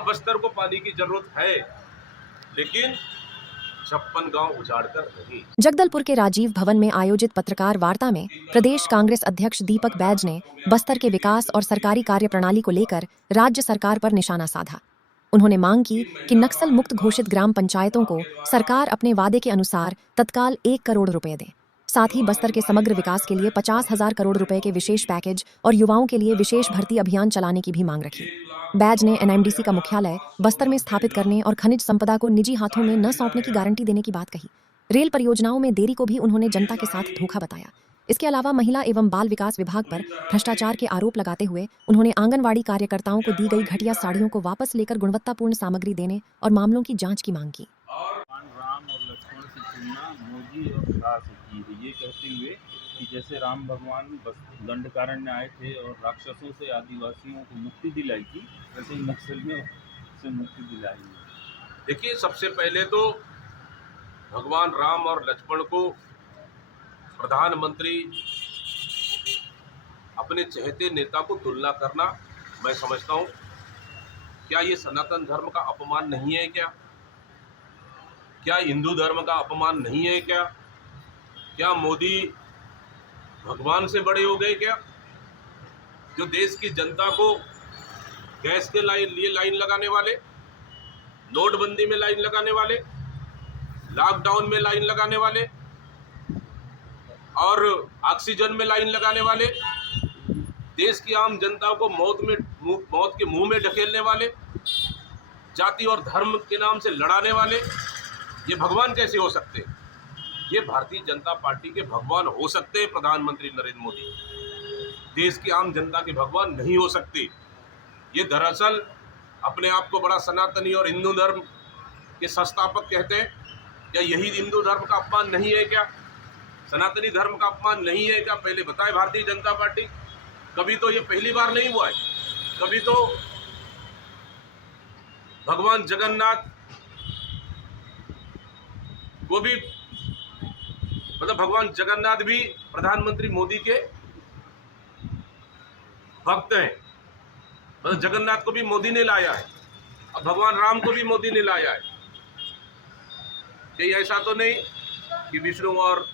हाँ, बस्तर को पानी की जरूरत है, लेकिन 56 गांव उजाड़कर नहीं। जगदलपुर के राजीव भवन में आयोजित पत्रकार वार्ता में प्रदेश कांग्रेस अध्यक्ष दीपक बैज ने बस्तर के विकास और सरकारी कार्य प्रणाली को लेकर राज्य सरकार पर निशाना साधा। उन्होंने मांग की कि नक्सल मुक्त घोषित ग्राम पंचायतों को सरकार अपने वादे के अनुसार तत्काल 1 करोड़ रुपए दे। साथ ही बस्तर के समग्र विकास के लिए 50,000 करोड़ रुपए के विशेष पैकेज और युवाओं के लिए विशेष भर्ती अभियान चलाने की भी मांग रखी। बैज ने एनएमडीसी का मुख्यालय बस्तर में स्थापित करने और खनिज संपदा को निजी हाथों में न सौंपने की गारंटी देने की बात कही। रेल परियोजनाओं में देरी को भी उन्होंने जनता के साथ धोखा बताया। इसके अलावा महिला एवं बाल विकास विभाग पर भ्रष्टाचार के आरोप लगाते हुए उन्होंने आंगनवाड़ी कार्यकर्ताओं को दी गई घटिया साड़ियों को वापस लेकर गुणवत्तापूर्ण सामग्री देने और मामलों की जांच की मांग की। राम और लक्ष्मण से तुलना मोदी और शाह से की है, ये कहते हुए कि जैसे राम भगवान दंडकारण्य आए थे और राक्षसों से आदिवासियों को मुक्ति दिलाई थी, वैसे ही नक्सलियों से मुक्ति दिलाई है। देखिए, सबसे पहले तो भगवान राम और लक्ष्मण को प्रधानमंत्री अपने चहेते नेता को तुलना करना, मैं समझता हूं, क्या ये सनातन धर्म का अपमान नहीं है? क्या हिंदू धर्म का अपमान नहीं है? क्या मोदी भगवान से बड़े हो गए क्या? जो देश की जनता को गैस के लिए लाइन लगाने वाले, नोटबंदी में लाइन लगाने वाले, लॉकडाउन में लाइन लगाने वाले और ऑक्सीजन में लाइन लगाने वाले, देश की आम जनता को मौत के मुंह में ढकेलने वाले, जाति और धर्म के नाम से लड़ाने वाले, ये भगवान कैसे हो सकते? ये भारतीय जनता पार्टी के भगवान हो सकते हैं प्रधानमंत्री नरेंद्र मोदी, देश की आम जनता के भगवान नहीं हो सकते। ये दरअसल अपने आप को बड़ा सनातनी और हिंदू धर्म के संस्थापक कहते हैं। क्या यही हिंदू धर्म का अपमान नहीं है? क्या सनातनी धर्म का अपमान नहीं है? क्या पहले बताए भारतीय जनता पार्टी। कभी तो ये पहली बार नहीं हुआ है, कभी तो भगवान जगन्नाथ को भी, मतलब भगवान जगन्नाथ भी प्रधानमंत्री मोदी के भक्त हैं। मतलब जगन्नाथ को भी मोदी ने लाया है, अब भगवान राम को भी मोदी ने लाया है। ऐसा तो नहीं कि विष्णु और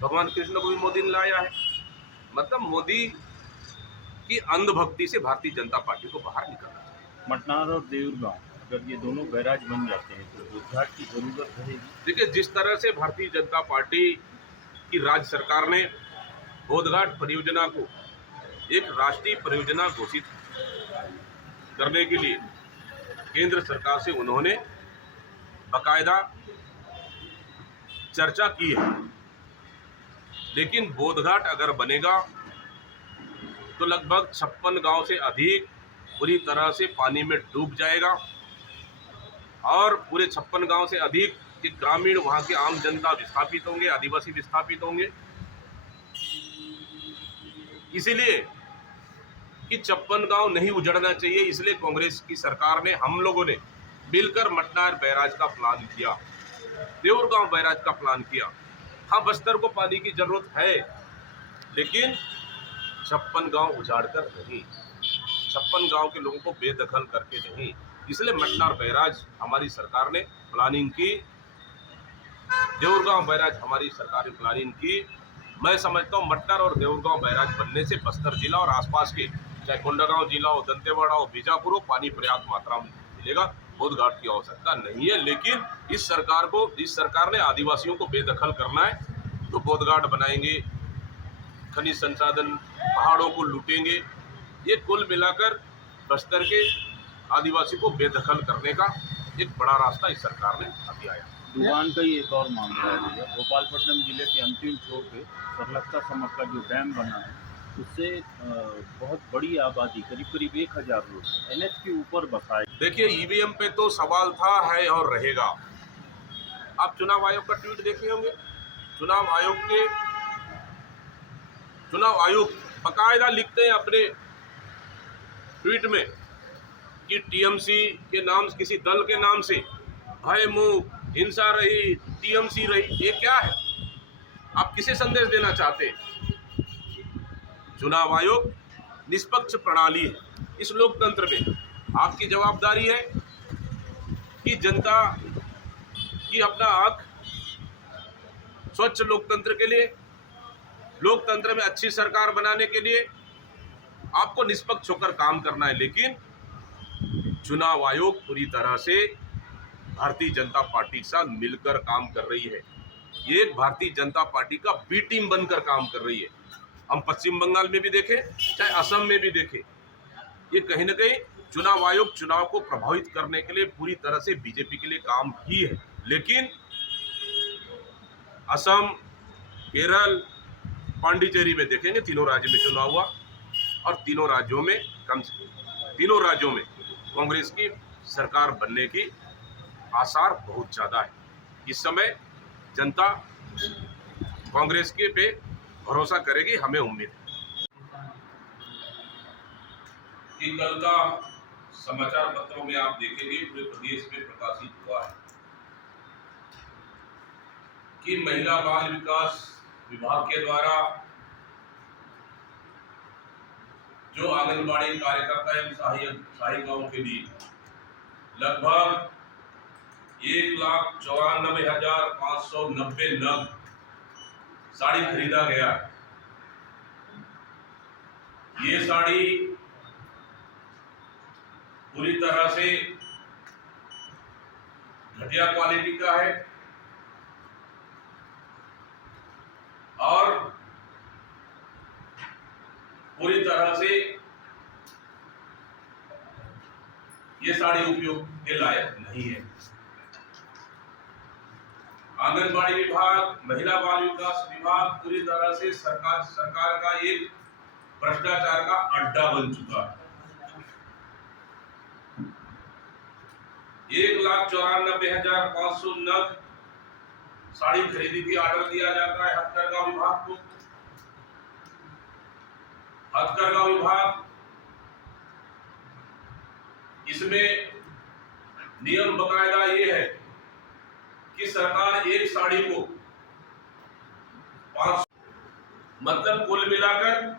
भगवान कृष्ण को भी मोदी ने लाया है। मतलब मोदी की अंधभक्ति से भारतीय जनता पार्टी को बाहर निकलना चाहिए। मटनार और देऊरगांव, अगर ये दोनों बैराज बन जाते हैं तो उद्घाट की जरूरत रहेगी। देखिए, जिस तरह से भारतीय जनता पार्टी की राज्य सरकार ने बोधघाट परियोजना को एक राष्ट्रीय परियोजना घोषित करने के लिए केंद्र सरकार से उन्होंने बाकायदा चर्चा की है, लेकिन बोधघाट अगर बनेगा तो लगभग 56 गांव से अधिक पूरी तरह से पानी में डूब जाएगा और पूरे 56 गांव से अधिक के ग्रामीण, वहां के आम जनता विस्थापित होंगे, आदिवासी विस्थापित होंगे। इसीलिए कि 56 गांव नहीं उजड़ना चाहिए, इसलिए कांग्रेस की सरकार ने, हम लोगों ने मिलकर मटनार बैराज का प्लान किया, देऊरगांव बैराज का प्लान किया। हाँ, बस्तर को पानी की जरूरत है, लेकिन 56 गांव उजाड़कर नहीं, 56 गांव के लोगों को बेदखल करके नहीं। इसलिए मटनार बैराज हमारी सरकार ने प्लानिंग की, देऊरगांव बैराज हमारी सरकार ने प्लानिंग की। मैं समझता हूँ मटनार और देऊरगांव बैराज बनने से बस्तर जिला और आसपास के, चाहे कोंडागांव जिला हो, दंतेवाड़ा हो, बीजापुर हो, पानी पर्याप्त मात्रा में मिलेगा। बोधघाट की आवश्यकता नहीं है, लेकिन इस सरकार ने आदिवासियों को बेदखल करना है तो बोधघाट बनाएंगे, खनिज संसाधन, पहाड़ों को लूटेंगे। ये कुल मिलाकर बस्तर के आदिवासी को बेदखल करने का एक बड़ा रास्ता इस सरकार ने अपनाया। डुबान का ही एक और मामला है भैया, भोपालपट्टनम जिले के अंतिम छोर पे सरलक्ता समक का जो डैम बना है, उससे बहुत बड़ी आबादी, करीब 1000 लोग एनएच के ऊपर बसाए। देखिए, ईवीएम पे तो सवाल था, है और रहेगा। आप चुनाव आयोग का ट्वीट देखे होंगे, चुनाव आयोग बाकायदा लिखते हैं अपने ट्वीट में कि टीएमसी के नाम, किसी दल के नाम से भय, मुंह, हिंसा रही, टीएमसी रही। ये क्या है? आप किसे संदेश देना चाहते हैं? चुनाव आयोग निष्पक्ष प्रणाली है इस लोकतंत्र में, आपकी जवाबदारी है कि जनता की अपना हक स्वच्छ लोकतंत्र के लिए, लोकतंत्र में अच्छी सरकार बनाने के लिए आपको निष्पक्ष होकर काम करना है। लेकिन चुनाव आयोग पूरी तरह से भारतीय जनता पार्टी के साथ मिलकर काम कर रही है। ये एक भारतीय जनता पार्टी का बी टीम बनकर काम कर रही है। हम पश्चिम बंगाल में भी देखें, चाहे असम में भी देखें, ये कहीं ना कहीं चुनाव आयोग चुनाव को प्रभावित करने के लिए पूरी तरह से बीजेपी के लिए काम की है। लेकिन असम, केरल, पांडिचेरी में देखेंगे, तीनों राज्य में चुनाव हुआ और तीनों राज्यों में कांग्रेस की सरकार बनने की आसार बहुत ज्यादा है। इस समय जनता कांग्रेस के पे भरोसा करेगी, हमें उम्मीद है कि कल का समाचार पत्रों में आप देखेंगे पूरे प्रदेश में प्रकाशित हुआ है कि महिला बाल विकास विभाग के द्वारा जो आंगनबाड़ी कार्यकर्ता एवं सहायिकाओं के लिए लगभग 1,94,590 नग साड़ी खरीदा गया। ये साड़ी पूरी तरह से घटिया क्वालिटी का है और पूरी तरह से ये साड़ी उपयोग के लायक नहीं है। आंगनबाड़ी विभाग, महिला बाल विकास विभाग पूरी तरह से सरकार का एक भ्रष्टाचार का अड्डा बन चुका है। 1,94,500 नग साड़ी खरीदी की ऑर्डर दिया जाता है हथकरघा विभाग को। हथकरघा विभाग इसमें नियम बकायदा ये है कि सरकार एक साड़ी को 500, मतलब कुल मिलाकर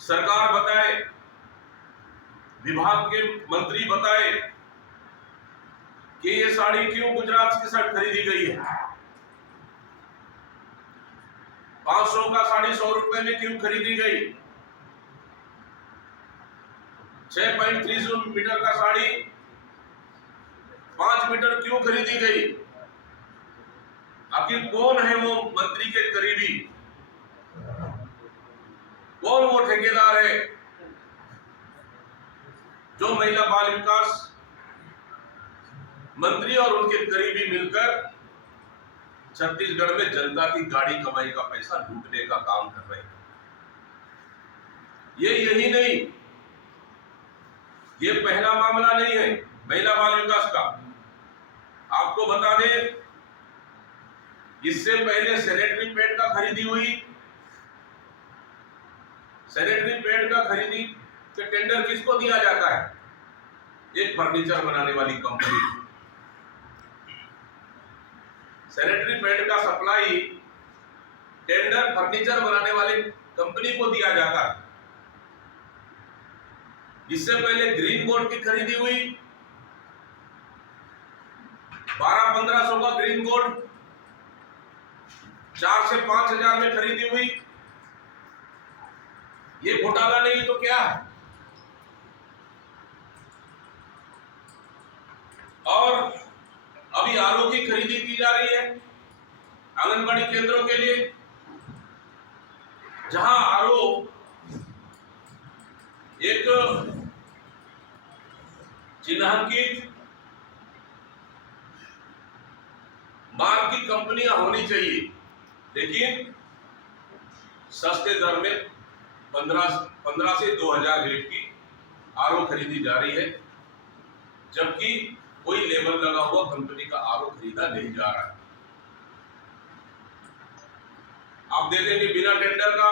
सरकार बताए, विभाग के मंत्री बताए कि ये साड़ी क्यों गुजरात के साथ खरीदी गई है, 500 का साड़ी 100 रुपए में क्यों खरीदी गई, 6.30 मीटर का साड़ी 5 मीटर क्यों खरीदी गई। आखिर कौन है वो मंत्री के करीबी, कौन वो ठेकेदार है जो महिला बाल विकास मंत्री और उनके करीबी मिलकर छत्तीसगढ़ में जनता की गाड़ी कमाई का पैसा लूटने का काम कर रहे हैं। यही नहीं, ये पहला मामला नहीं है महिला बाल विकास का। आपको बता दें, इससे पहले सैनिटरी पैड का खरीदी हुई। सैनिटरी पैड का खरीदी के टेंडर किसको दिया जाता है, एक फर्नीचर बनाने वाली कंपनी। सैनिटरी पैड का सप्लाई टेंडर फर्नीचर बनाने वाली कंपनी को दिया जाता है। इससे पहले ग्रीन बोर्ड की खरीदी हुई, 1200-1500 का ग्रीन बोर्ड 4 से 5 हजार में खरीदी हुई। ये घोटाला नहीं तो क्या है। और अभी आरओ की खरीदी की जा रही है आंगनबाड़ी केंद्रों के लिए, जहां आरओ एक चिन्हांकित मार्क की कंपनियां होनी चाहिए, लेकिन सस्ते दर में 15 से 2000 रेट की आरओ खरीदी जा रही है, जबकि कोई लेबल लगा हुआ कंपनी का आरओ खरीदा नहीं जा रहा है। आप देखेंगे बिना टेंडर का